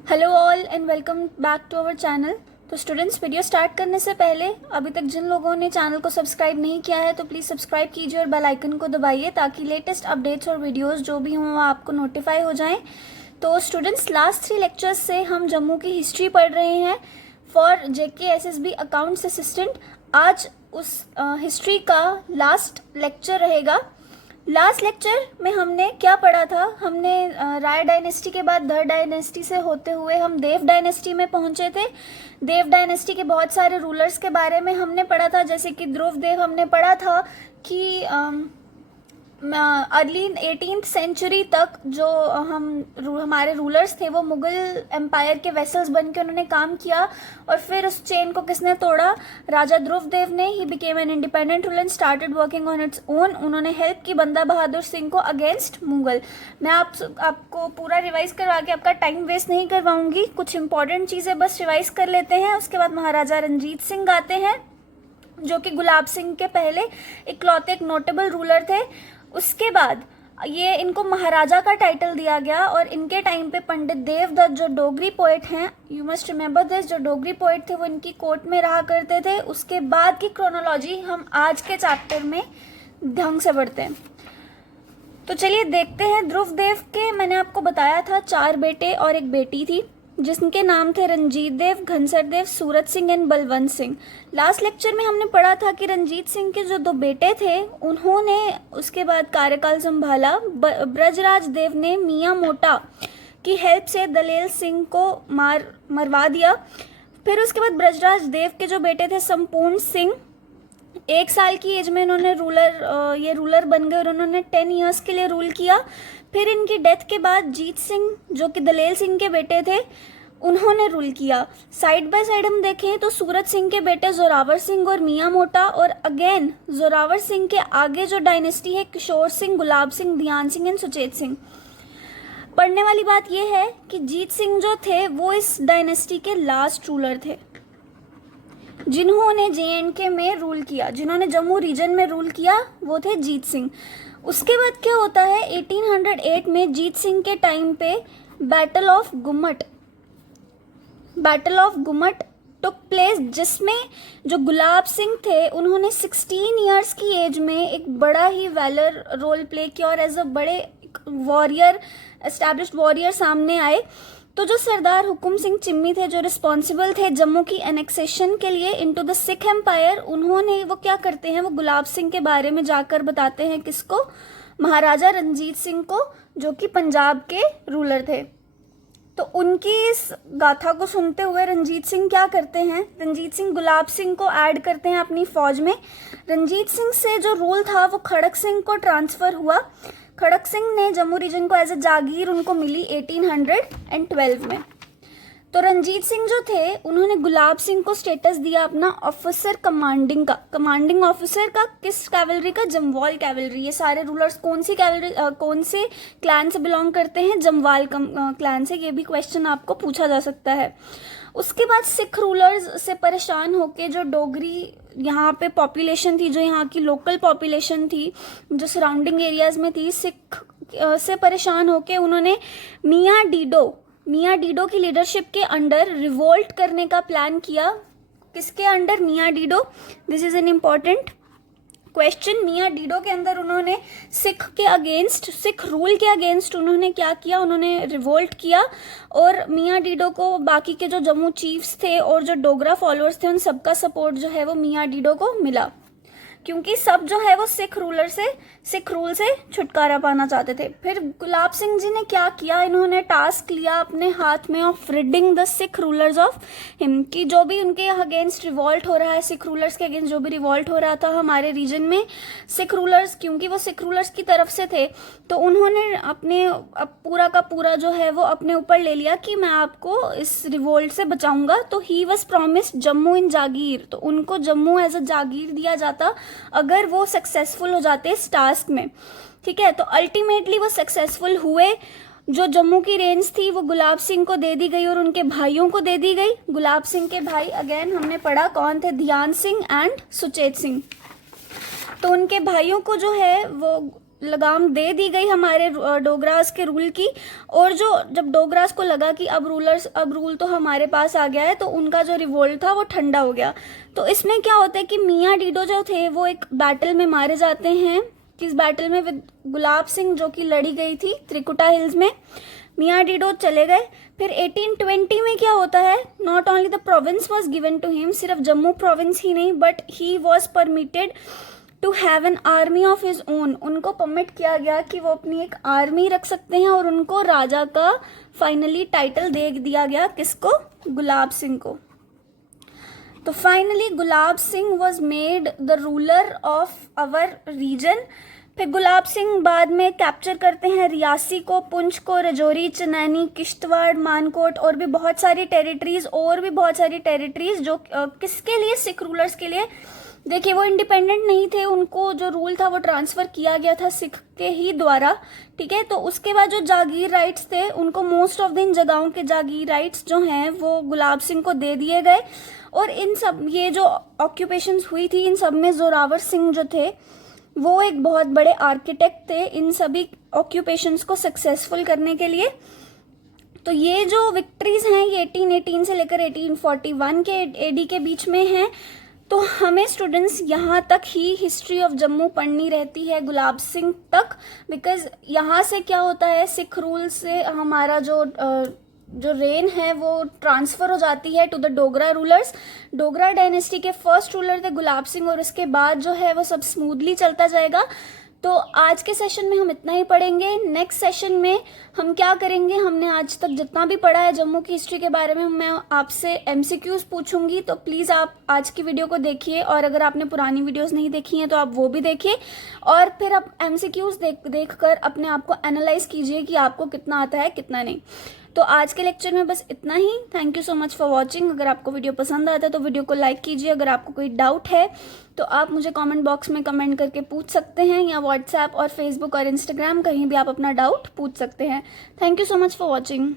Hello all and welcome back to our channel. तो students, video start करने से पहले अभी तक जिन लोगों ने चैनल को सब्सक्राइब नहीं किया है तो प्लीज़ सब्सक्राइब कीजिए और बेल आइकन को दबाइए ताकि लेटेस्ट अपडेट्स और वीडियोस जो भी हों वो आपको नोटिफाई हो जाएं। तो स्टूडेंट्स, लास्ट 3 लेक्चर्स से हम जम्मू की हिस्ट्री पढ़ रहे हैं फॉर JKSSB अकाउंट्स असिस्टेंट। आज उस हिस्ट्री का लास्ट लेक्चर रहेगा। लास्ट लेक्चर में हमने क्या पढ़ा था? हमने राय डायनेस्टी के बाद धर डायनेस्टी से होते हुए हम देव डायनेस्टी में पहुंचे थे। देव डायनेस्टी के बहुत सारे रूलर्स के बारे में हमने पढ़ा था, जैसे कि ध्रुव देव। हमने पढ़ा था कि अर्ली 18th सेंचुरी तक जो हमारे रूलर्स थे वो मुगल एम्पायर के वेसल्स बन के उन्होंने काम किया, और फिर उस चेन को किसने तोड़ा? राजा ध्रुव देव ने। He became an independent ruler and started working on its own. उन्होंने हेल्प की बंदा बहादुर सिंह को अगेंस्ट मुगल। मैं आपको पूरा रिवाइज करवा के आपका टाइम वेस्ट नहीं करवाऊंगी, कुछ इंपॉर्टेंट चीज़ें बस रिवाइज कर लेते हैं। उसके बाद महाराजा रंजीत सिंह आते हैं जो कि गुलाब सिंह के पहले इकलौते एक नोटेबल रूलर थे। उसके बाद ये इनको महाराजा का टाइटल दिया गया, और इनके टाइम पे पंडित देवदत्त जो डोगरी पोएट हैं, यू मस्ट रिमेंबर दिस, जो डोगरी पोएट थे वो इनकी कोर्ट में रहा करते थे। उसके बाद की क्रोनोलॉजी हम आज के चैप्टर में ढंग से पढ़ते हैं। तो चलिए देखते हैं। ध्रुव देव के मैंने आपको बताया था 4 बेटे और एक बेटी थी, जिनके नाम थे Ranjit Dev, Ghansar Dev, Surat Singh and Balwant Singh. Last lecture में हमने पढ़ा था कि रंजीत सिंह के जो 2 बेटे थे उन्होंने उसके बाद कार्यकाल संभाला। ब्रजराज देव ने मियाँ मोटा की हेल्प से दलेल सिंह को मरवा दिया। फिर उसके बाद ब्रजराज देव के जो बेटे थे संपूर्ण सिंह, 1 साल की एज में इन्होंने रूलर बन गए और उन्होंने 10 ईयर्स के लिए रूल किया। फिर इनकी डेथ के बाद जीत सिंह जो कि दलेल सिंह के बेटे थे उन्होंने रूल किया। साइड बाय साइड हम देखें तो सूरत सिंह के बेटे जोरावर सिंह और मियाँ मोटा, और अगेन जोरावर सिंह के आगे जो डायनेस्टी है किशोर सिंह, गुलाब सिंह, ध्यान सिंह एंड सुचेत सिंह। पढ़ने वाली बात यह है कि जीत सिंह जो थे वो इस डायनेस्टी के लास्ट रूलर थे जिन्होंने JNK में रूल किया, जिन्होंने जम्मू रीजन में रूल किया वो थे जीत सिंह। उसके बाद क्या होता है? 1808 में जीत सिंह के टाइम पे बैटल ऑफ गुमट टुक प्लेस, जिसमें जो गुलाब सिंह थे उन्होंने 16 ईयर्स की एज में एक बड़ा ही वैलर रोल प्ले किया और एज अ बड़े एस्टैब्लिश्ड वॉरियर सामने आए। तो जो सरदार हुकुम सिंह चिम्मी थे, जो रिस्पॉन्सिबल थे जम्मू की एनेक्सेशन के लिए इनटू द सिख एम्पायर, उन्होंने वो क्या करते हैं, वो गुलाब सिंह के बारे में जाकर बताते हैं किसको? महाराजा रंजीत सिंह को, जो कि पंजाब के रूलर थे। तो उनकी इस गाथा को सुनते हुए रंजीत सिंह क्या करते हैं? रंजीत सिंह गुलाब सिंह को ऐड करते हैं अपनी फौज में। रंजीत सिंह से जो रूल था वो खड़क सिंह को ट्रांसफ़र हुआ। खड़क सिंह ने जम्मू रीजन को एज ए जागीर उनको मिली 1812 में। तो रंजीत सिंह जो थे उन्होंने गुलाब सिंह को स्टेटस दिया अपना ऑफिसर कमांडिंग ऑफिसर का। किस कैवलरी का? जमवाल कैवलरी। ये सारे रूलर्स कौन से क्लैन से बिलोंग करते हैं? जमवाल क्लैन से। ये भी क्वेश्चन आपको पूछा जा सकता है। उसके बाद सिख रूलर्स से परेशान होके जो डोगरी यहाँ पे पॉपुलेशन थी, जो यहाँ की लोकल पॉपुलेशन थी, जो सराउंडिंग एरियाज में थी, सिख से परेशान होके उन्होंने मियाँ डीडो की लीडरशिप के अंडर रिवोल्ट करने का प्लान किया। किसके अंडर? मियाँ Dido. This is an important question. मियाँ डीडो के अंदर उन्होंने सिख रूल के अगेंस्ट उन्होंने क्या किया? उन्होंने रिवोल्ट किया, और मियाँ डीडो को बाकी के जो जम्मू चीफ्स थे और जो डोगरा फॉलोअर्स थे उन सबका सपोर्ट जो है वो मियाँ डीडो को मिला, क्योंकि सब जो है वो सिख रूल से छुटकारा पाना चाहते थे। फिर गुलाब सिंह जी ने क्या किया? इन्होंने टास्क लिया अपने हाथ में of reading the Sikh rulers of him, कि जो भी उनके अगेंस्ट रिवॉल्ट हो रहा है, सिख रूलर्स के अगेंस्ट जो भी रिवॉल्ट हो रहा था हमारे रीजन में, सिख रूलर्स, क्योंकि वो सिख रूलर्स की तरफ से थे, तो उन्होंने अपने पूरा का पूरा जो है वो अपने ऊपर ले लिया कि मैं आपको इस रिवोल्ट से बचाऊंगा। तो ही वॉज प्रॉमिस्ड जम्मू इन जागीर। तो उनको जम्मू एज अ जागीर दिया जाता अगर वो सक्सेसफुल हो जाते इस टास्क में। ठीक है, तो अल्टीमेटली वो सक्सेसफुल हुए। जो जम्मू की रेंज थी वो गुलाब सिंह को दे दी गई और उनके भाइयों को दे दी गई। गुलाब सिंह के भाई अगेन हमने पढ़ा कौन थे? ध्यान सिंह एंड सुचेत सिंह। तो उनके भाइयों को जो है वो लगाम दे दी गई हमारे डोगरास के रूल की। और जो जब डोगरास को लगा कि अब रूल तो हमारे पास आ गया है, तो उनका जो रिवोल्ट था वो ठंडा हो गया। तो इसमें क्या होता है कि मियाँ डीडो जो थे वो एक बैटल में मारे जाते हैं। किस बैटल में? विद गुलाब सिंह, जो कि लड़ी गई थी त्रिकुटा हिल्स में। मियाँ डीडो चले गए। फिर 1820 में क्या होता है, not only the province was given to him, सिर्फ जम्मू प्रोविंस ही नहीं, but he was permitted to have an army of his own. उनको परमिट किया गया कि वो अपनी एक आर्मी रख सकते हैं, और उनको राजा का फाइनली टाइटल दे दिया गया। किसको? गुलाब सिंह को। तो finally Gulab Singh was made the ruler of our region. फिर गुलाब सिंह बाद में कैप्चर करते हैं रियासी को, पुंछ को, रजौरी, चनैनी, किश्तवाड़, मानकोट, और भी बहुत सारी टेरिटरीज जो किसके लिए? सिख रूलर्स के लिए। देखिए, वो इंडिपेंडेंट नहीं थे, उनको जो रूल था वो ट्रांसफ़र किया गया था सिख के ही द्वारा, ठीक है। तो उसके बाद जो जागीर राइट्स थे, उनको मोस्ट ऑफ द इन जगहों के जागीर राइट्स जो हैं वो गुलाब सिंह को दे दिए गए। और इन सब ये जो ऑक्यूपेशंस हुई थी, इन सब में जोरावर सिंह जो थे वो एक बहुत बड़े आर्किटेक्ट थे इन सभी ऑक्यूपेशंस को सक्सेसफुल करने के लिए। तो ये जो विक्ट्रीज हैं ये 1818 से लेकर 1841 के एडी के बीच में हैं। तो हमें स्टूडेंट्स यहाँ तक ही हिस्ट्री ऑफ जम्मू पढ़नी रहती है, गुलाब सिंह तक, बिकॉज यहाँ से क्या होता है, सिख रूल से हमारा जो रेन है वो ट्रांसफ़र हो जाती है to the Dogra rulers. Dogra dynasty के फर्स्ट रूलर थे गुलाब सिंह, और इसके बाद जो है वो सब स्मूथली चलता जाएगा। तो आज के सेशन में हम इतना ही पढ़ेंगे। नेक्स्ट सेशन में हम क्या करेंगे, हमने आज तक जितना भी पढ़ा है जम्मू की हिस्ट्री के बारे में, मैं आपसे एमसीक्यूज पूछूंगी। तो प्लीज़ आप आज की वीडियो को देखिए, और अगर आपने पुरानी वीडियोस नहीं देखी हैं तो आप वो भी देखिए, और फिर आप एमसीक्यूज देख कर अपने आप को एनालाइज कीजिए कि आपको कितना आता है कितना नहीं। तो आज के लेक्चर में बस इतना ही। Thank you so much for watching. अगर आपको वीडियो पसंद आता है तो वीडियो को लाइक कीजिए। अगर आपको कोई डाउट है तो आप मुझे कमेंट बॉक्स में कमेंट करके पूछ सकते हैं, या व्हाट्सएप और फेसबुक और इंस्टाग्राम कहीं भी आप अपना डाउट पूछ सकते हैं। Thank you so much for watching.